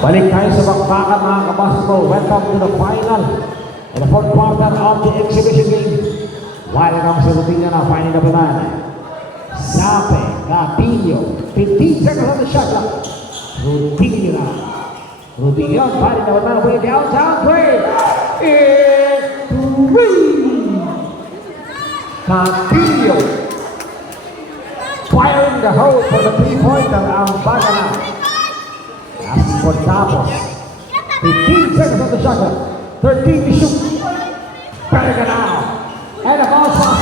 Balik tayo sa bakbakan mga kabasketball. Welcome to the final in the fourth quarter of the exhibition game. Welcome sa routine na finding the banana. Sape, Capillo, 15 seconds on the shot clock. Rutilio na. Rutilio finding the banana way downtown three. It's three. Capillo firing the hole for the three-pointer. Ang baga na. Asking for tapos. 15 seconds on the shot clock. 13 to shoot. Berga now. And a ball shot.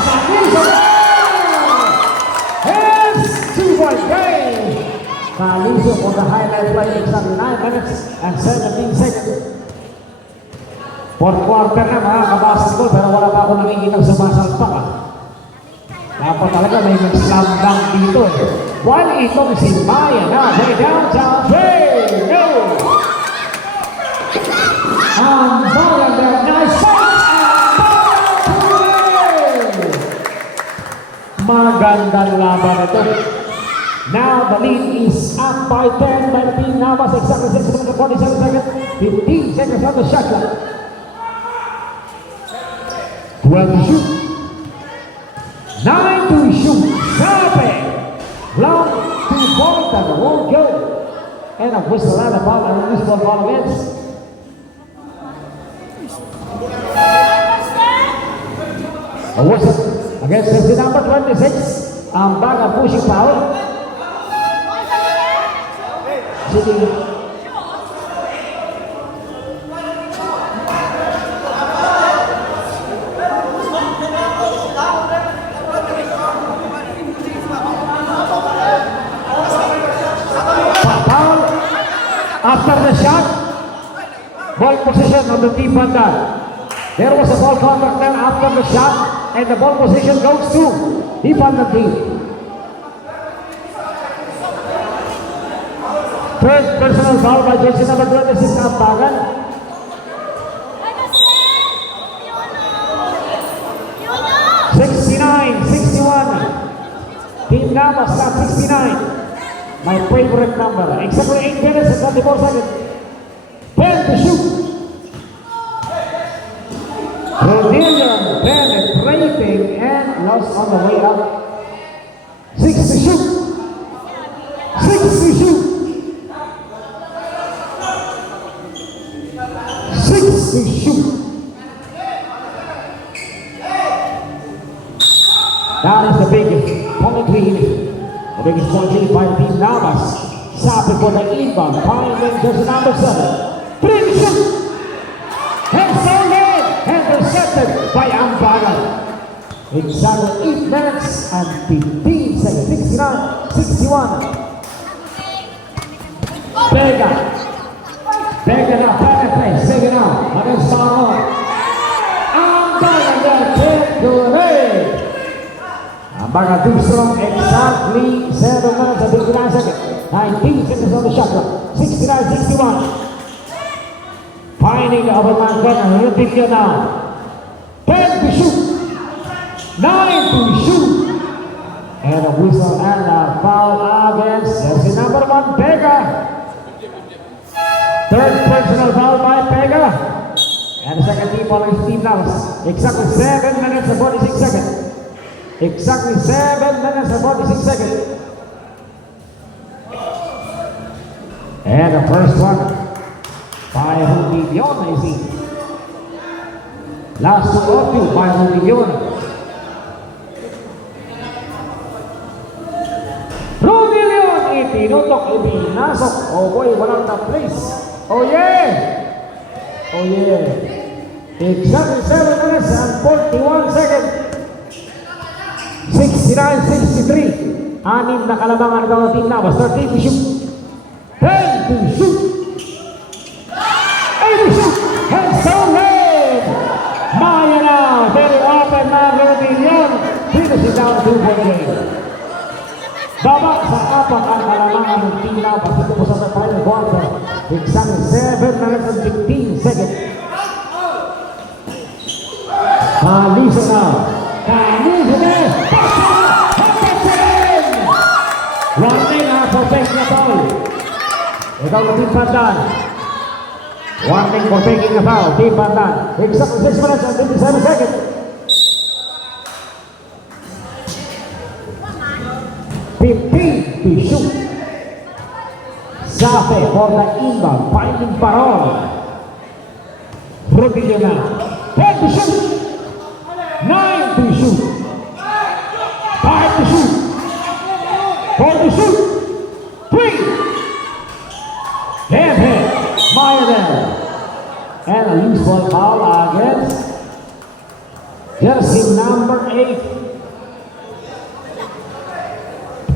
It's 2-point game. Calizo for the highlight play. Exactly 9 minutes and 17 seconds. Fourth quarter na mga kabasketball, pero wala pa ako nakikita sumasalpak. Dapat talaga may slam dunk dito. While itong si Maya na way downtown three. No! Ang Maya there. Nice shot! Magandang laban ito. Now the lead is up by 10 by the team Navas. Exactly 6 minutes and 47 seconds. 15 seconds on the shot clock. 12 to shoot. 9 to shoot. Sabe. Long 2-pointer. Won't go. And a whistle and a ball. And a whistle ball against. A whistle against the number 26. Ang baga pushing foul. Sitting. After the shot, ball position on the team bundle. There was a ball contact then after the shot, and the ball position goes to the bundle team. First personal foul by jersey number 26, Ambagan. Team Navas at 69. My favorite number. Exactly 8 minutes and 24 seconds. 10 to shoot. Rodillion penetrating and lost on the way up. 6 to shoot. 6 to shoot. 6 to shoot. That is the biggest point lead. The biggest point lead by Team Navas. Sabe for the inbound. Finding just number 7. 3 to shoot. And so late. Intercepted by Ambagan. Exactly 8 minutes and 15 seconds. 69, 61. Vega. Vega now penetrates. Vega now. Against Starhawk. Ambagan there. 10 to 8. Ambagan too strong, exactly 7 minutes and 59 seconds. 19 seconds on the shot clock. 69-61. Finding the other man corner. Rodillion now. 10 to shoot. 9 to shoot. And a whistle and a foul against jersey number 1, Vega. Third personal foul by Vega. And the second team foul is Team Navas. Exactly 7 minutes and 46 seconds. Exactly 7 minutes and 46 seconds. And the first one by Rodillion, I see. Last two of you by Rodillion. Rodillion, itinutok, ipinasok. Oh boy, walang na place. Oh yeah! Oh yeah. Exactly 7 minutes and 41 seconds. 69-63. 6 na kalabangan ng Team Navas. 13 to shoot. 10 to shoot. 8 to shoot. And so late. Maya now. Very open na Rodillion. Dito si down 2-point game. Baba sa apat ang kalabangan ng Team Navas. Dito po sa final quarter. Exactly 7 minutes and 15 seconds. Calizo now. Calizo there. Running out for best na ball. Ikaw na din pandan. Warning for taking a foul. Team Bandan. Exactly 6 minutes and 57 seconds. 15 to shoot. Sape for the inbound. Finding Parol. Rodillo now. 10 to shoot. 9 to shoot. 5 to shoot. 4 to shoot. 3. Hit. Maya there. And a loose ball foul against jersey number 8.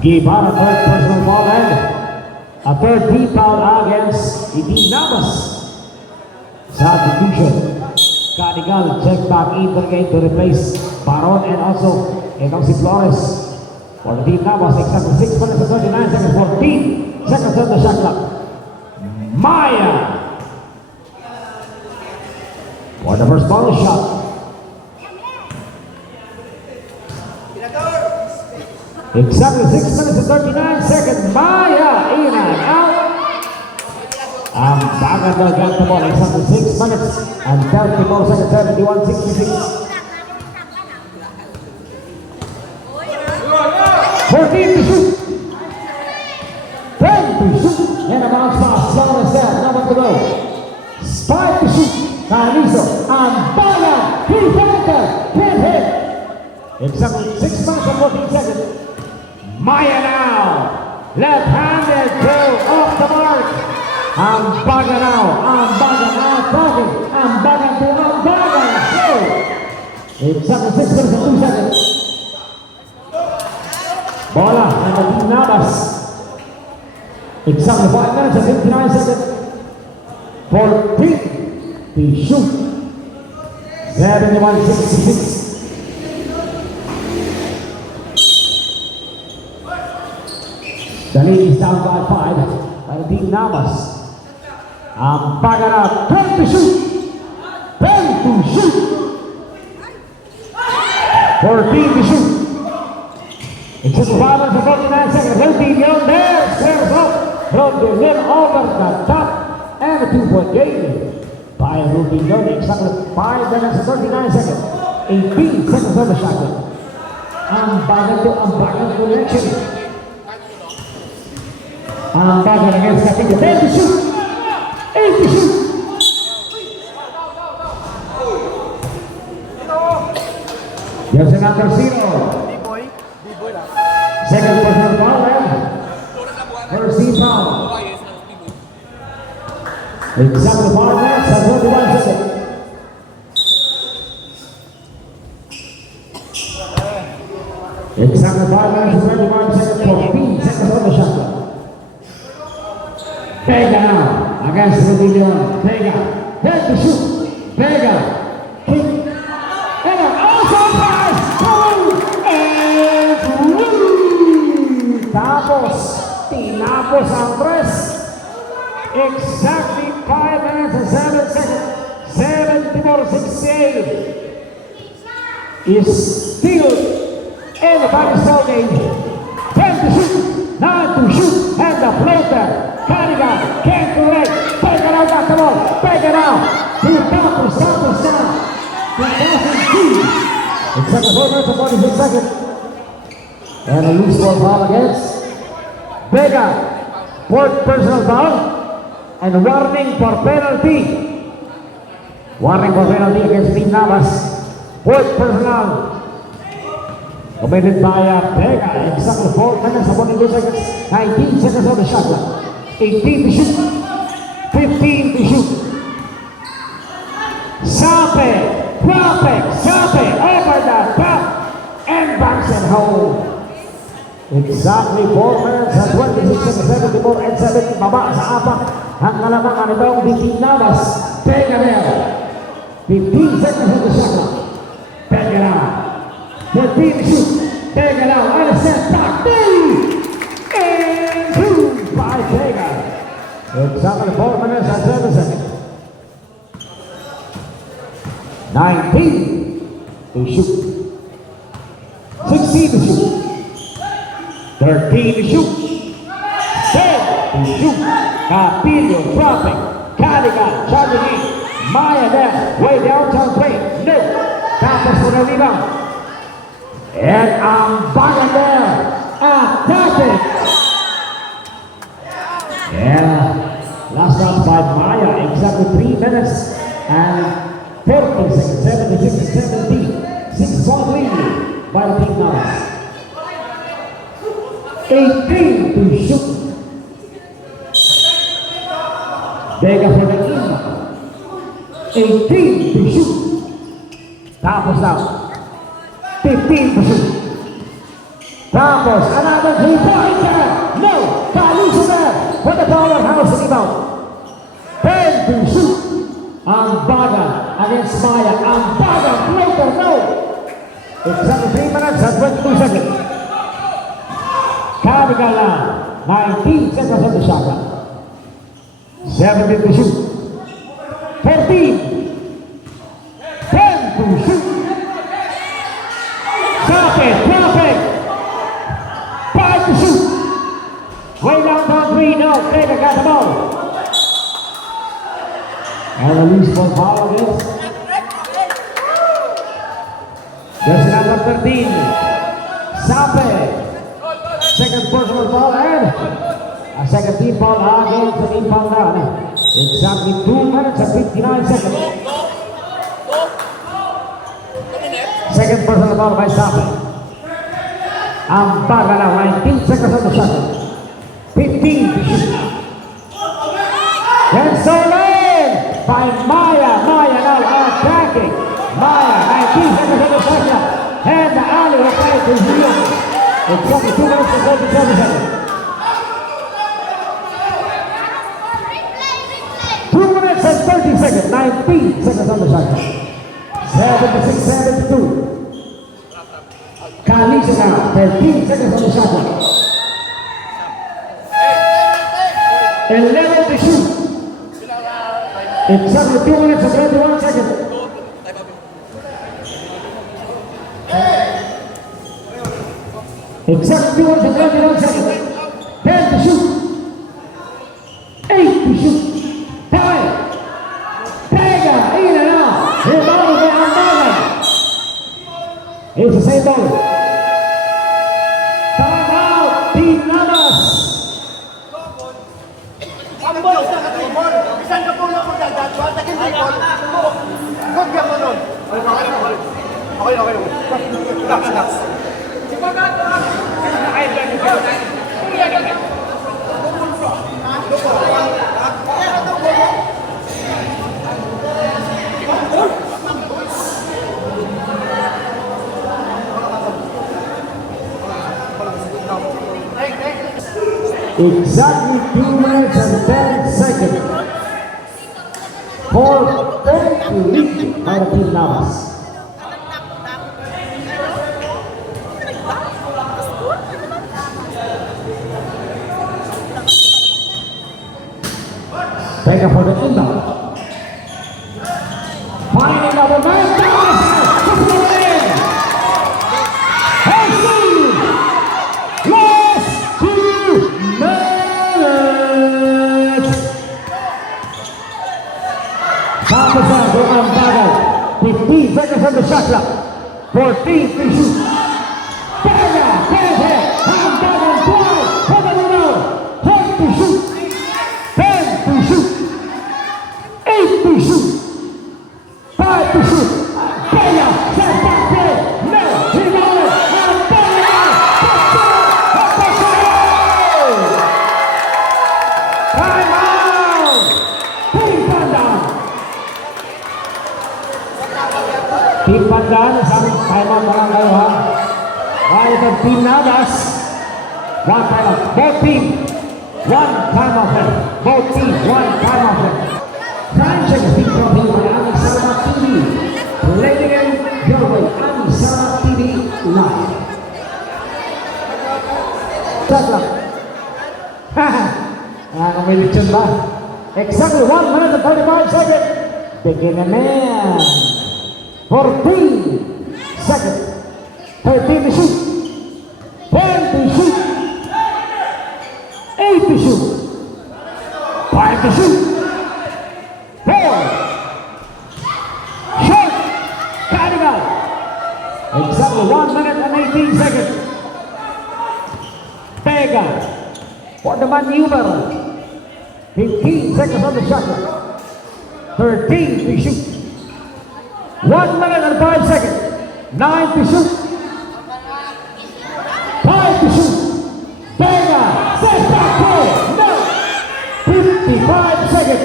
Give out a third personal foul and a third team foul against Itin Navas. Substitution. Cadigal check back in the game to replace Baron and also si Flores. For the team Navas, exactly 6 minutes and 39 seconds. 14 seconds on the shot clock. Maya. For the first ball shot. Exactly 6 minutes and 39 seconds. Maya in and out. Bagan got the ball. Exactly 6 minutes and 34 seconds. 71-66. 14 to shoot. 10 to shoot. And a bounce pass. Long as that. Number to go. 5 to shoot. Carnizo. Bagan. He's better. Can't hit. Exactly 6 minutes and 14 seconds. Maya now. Left-handed throw off the mark. Bagan now. Bagan now. Talking. Bagan to Bagan. Exactly 6 minutes and 2 seconds. Bola and the team Navas. Exactly 5 minutes and 59 seconds. 14 to shoot. 71-66. The lead is down by 5 by the team Navas. Bagan out. 10 to shoot. 10 to shoot. 14 to shoot. It's just 5 minutes and 49 seconds. Healthy down there. Squares up from the rim over the top. And a 2-point game by Ruben Young. Exactly 5 minutes and 39 seconds. 18 seconds on the shot clock. Bagan connection. Bagan against Castillo. 10 to shoot. 8 to shoot. There's another 0. Second personal foul and first team foul. Exactly 5 minutes and 21 seconds. Exactly 5 minutes and 21 seconds. 14 seconds on the shot clock. Vega now against Rodillo. Vega. Head to shoot. Vega. Kick. And an awesome pass. Tapos, tinapos ang press. Exactly 5 minutes and 7 seconds. 74-68 is still in the Pakistan game. 10 to shoot, 9 to shoot, and the floater. Cadigan can't correct. Take it out, got the ball. Take it out. To Tapos, Tapos down. 2002. Exactly 4 minutes and 46 seconds. And a loose ball foul against Vega. Fourth personal foul. And warning for penalty. Warning for penalty against Team Navas. Fourth personal. Committed by Vega. Exactly 4 minutes and 42 seconds. 19 seconds on the shot clock. 18 to shoot. 15 to shoot. Sape. Propek. Sape. Over the top. And backs it home. Exactly 4 minutes and 26 seconds, 74 and 70, baba sa apat. Ang kalamangan itong Team Navas. Vega there. 15 seconds on the shot clock. Vega now. 14 to shoot. Vega now. And a step back. 3. And 2 by Vega. Exactly 4 minutes and 7 seconds. 19 to shoot. 16 to shoot. 13 to shoot. 10 to shoot. Capillo dropping. Cadigan strategy. Maya there, way downtown play. No. Tapos for the rebound. And Ambaga there, attacking. Yeah, last round by Maya, exactly 3 minutes and 30 seconds, 76-70. 6-point lead by the team now. 18 to shoot. Vega for the inbound. 18 to shoot. Tapos now. 15 to shoot. Tapos another 3-pointer. No! Kaluso there for the powerhouse rebound. 10 to shoot. Ambaga against Maya. Ambaga floater. No! Exactly 3 minutes and 22 seconds. Kabigala, 19 seconds on the shot clock. 17 to shoot. 14. 10 to shoot. Socket, perfect. 5 to shoot. Way down down 3, no. Vega got the ball. And a loose ball foul against. There's number 13. Sape. Second personal foul and a second team foul against the team foul now. Exactly 2 minutes and 59 seconds. Second personal foul by Sape. Ambaga now, 19 seconds on the shot. 15 to shoot. And stolen by Maya. Maya now attacking. Maya, 19 seconds on the shot. And the alley applied to Rio. It's only 2 minutes and 37 seconds. 2 minutes and 30 seconds. 19 seconds on the shot. 76-72. Kalisa now. 13 seconds on the shot. 11 to shoot. It's only 2 minutes and 21 seconds. Exactly 2 minutes and 21 seconds. 10 to shoot. 8 to shoot. 5. Vega, in and out. Rebound by Ambaga. It's the same ball. Time out. Team Namas. Ang boss na katibol. Bisan ka po lang magdadadwa. Takin tribol. Good ka mo nun. Okay. Relax. Exactly 2 minutes and 10 seconds. 4-10 to lead by the team Namas. Vega for the inbound. Finding double man. Last 2 minutes. Tapos na doon ang bagal. 15 seconds on the shot clock. 14 to shoot. Vega, Vega, ang bagal. 12 for the rebound. 10 to shoot. 10 to shoot. 8 to shoot. 5 to shoot. Vega, set back play. No, rebound. And Vega. Time out. Team Pandan. Team Pandan, isang time out na lang kayo ha. While the team Nagas, 1 time out. Both team, 1 time out left. Both team, 1 time out left. Time check is being brought to you by Ami Sarah TV. Playing in your way, Ami Sarah TV Live. Shot lang. Nakakamilit yun ba? Exactly 1 minute and 35 seconds. Begin na man. 14 seconds. 13 to shoot. 10 to shoot. 8 to shoot. 5 to shoot. 4 1 minute and 18 seconds. Vega for the maneuver. 15 seconds on the shot clock. 13 to shoot. 1 minute and 5 seconds. 9 to shoot. 5 to shoot. Vega says back four. No. 55 seconds.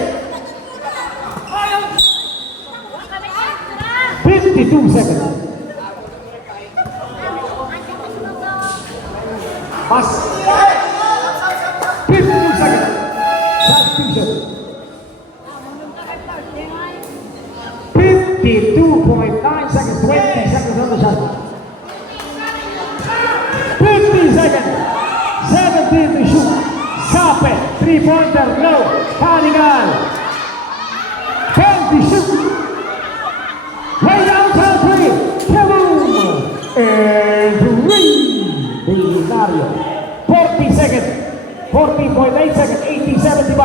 52 seconds. Pass. 52 seconds. Substitution. 52.9 seconds. 20 seconds on the shot. 50 seconds. 17 to shoot. Sape. 3-pointer. Low. Canigal. 10 to shoot. Way downtown three. Kaboom. And Binario. 40 seconds. 40.8 seconds. 80-75.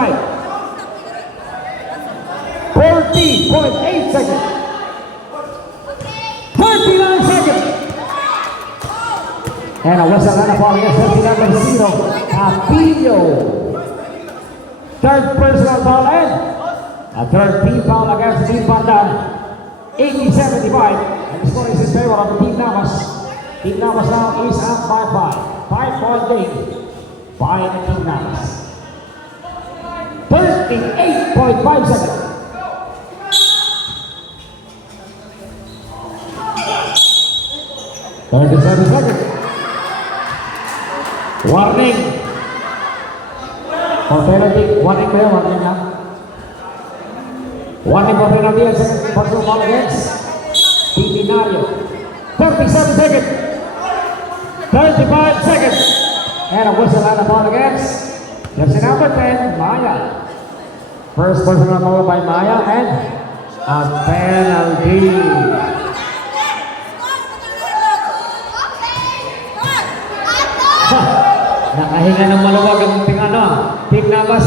40.8 seconds. 39 seconds. And a whistle and a ball against number 0. Capillo. Third personal foul and a third team foul against Team Pandan. 80-75. And the score is in favor of Team Navas. Team Navas now is up by 5. 5-point game by the Team Navas. 38.5 seconds. 37 seconds. Warning. For penalty. Warning there. Warning now. Warning for penalty and second personal foul against Team Binario. 37 seconds. 35 seconds. And a whistle and a ball against jersey number 10, Maya. First personal foul by Maya and a penalty. Nakahinga ng maluwag ang Team Navas.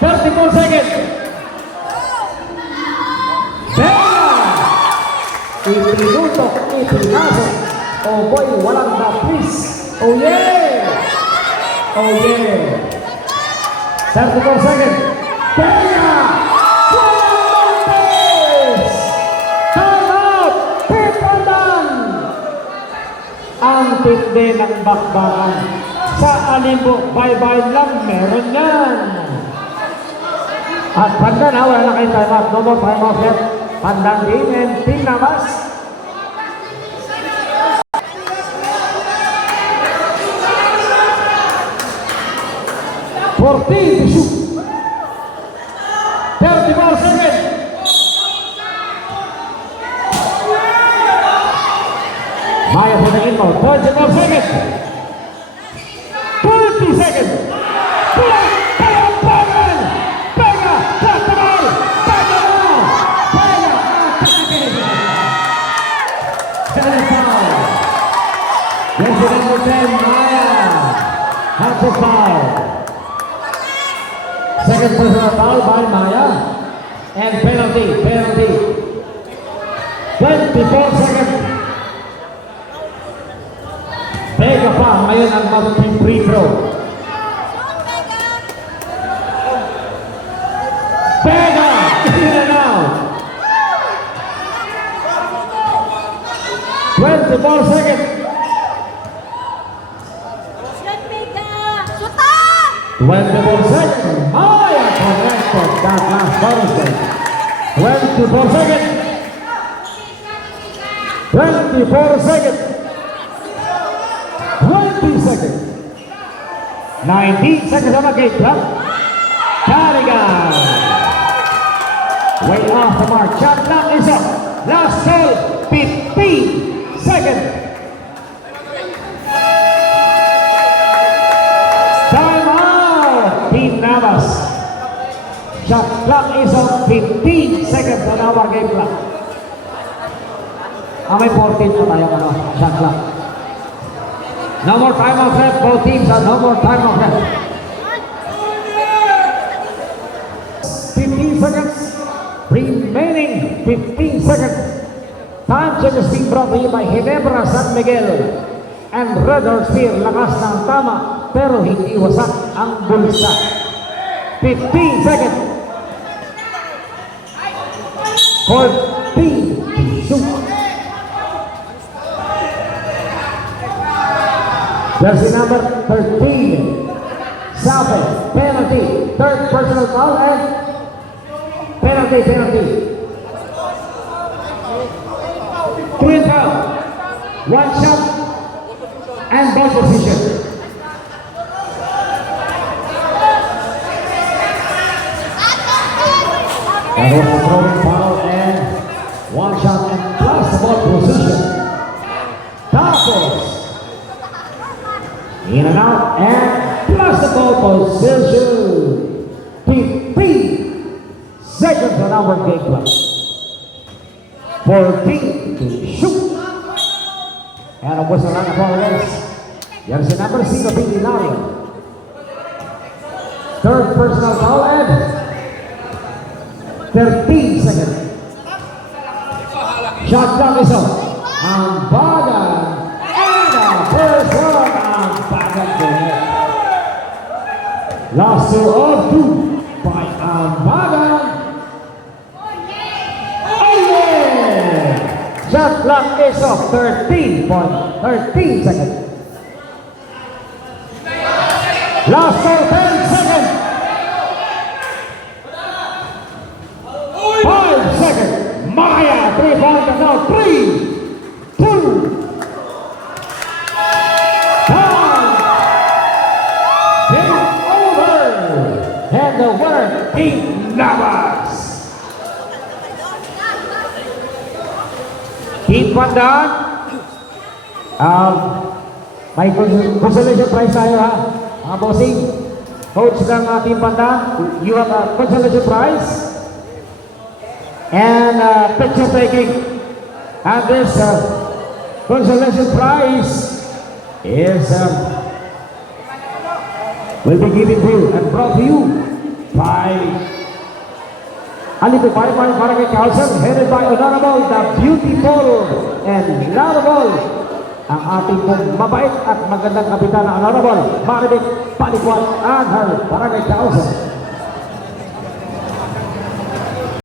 34 seconds. Itinutok, itinasok. Oh boy, walang na-please. Oh yeah! Oh yeah! 34 seconds. Vega! Walang na-please! Time out! Pipandan! Ang tindi ng bakbakan. Sa Alimbo, bye-bye lang, meron yan. At Pandan, wala na kayo time out. No more time off left. Pandan game and Team Navas. For team to shoot. 34 seconds. Maya for the inbound. 34 seconds. 30 seconds. Number 10, Maya has a foul. Second personal foul by Maya. And penalty. 24 seconds. Vega pa, ngayon ang mag-team free throw. Vega, in and out. 24 seconds. 24 seconds. Maya connected that last bonus. 24 seconds. 24 seconds. 20 seconds. 19 seconds on the game clock. Carrigan. Way off the mark. Shot clock is up. Last call. 15 seconds. Team Navas. Shot clock is on 15 seconds on our game clock. May 14 na tayo shot clock. No more time off left. Both teams are no more time off left. 15 seconds. Remaining 15 seconds. Time check is being brought to you by Ginebra San Miguel and Red Horse Beer. Lakas ng tama, pero hindi wasak ang bulsa. 15 seconds. 14 to shoot. Jersey number 13. Sape, penalty. Third personal foul and penalty. Three foul. One shot and ball position. That was a throwing foul and one shot and plus the ball position. Tapos. In and out and plus the ball position. 15 seconds on our game clock. 14 to shoot. And a whistle on the ball against Jersey number 6, Billy Lario. Third personal foul and 13 seconds. Shot clock is up. Ambagan. And a first one. Ambagan to net. Last two of 2 by Ambagan. Amen. Shot clock is up. 13 seconds. Last 10 seconds. 5 seconds. Maya, 3 points and now 3, 2, time. Game over. And the winner, Team Navas. Team Pandan. May consolation prize tayo ha. Mga bossing. Coach ng Team Pandan, you have a consolation prize. And picture taking. And this consolation prize is will be given to you and brought to you by Alipay Barangay Council, headed by Honorable the Beautiful and Lovable, ang ating pong mabait at magandang kapitan na Honorable Maribik Palikuan and her Barangay Council.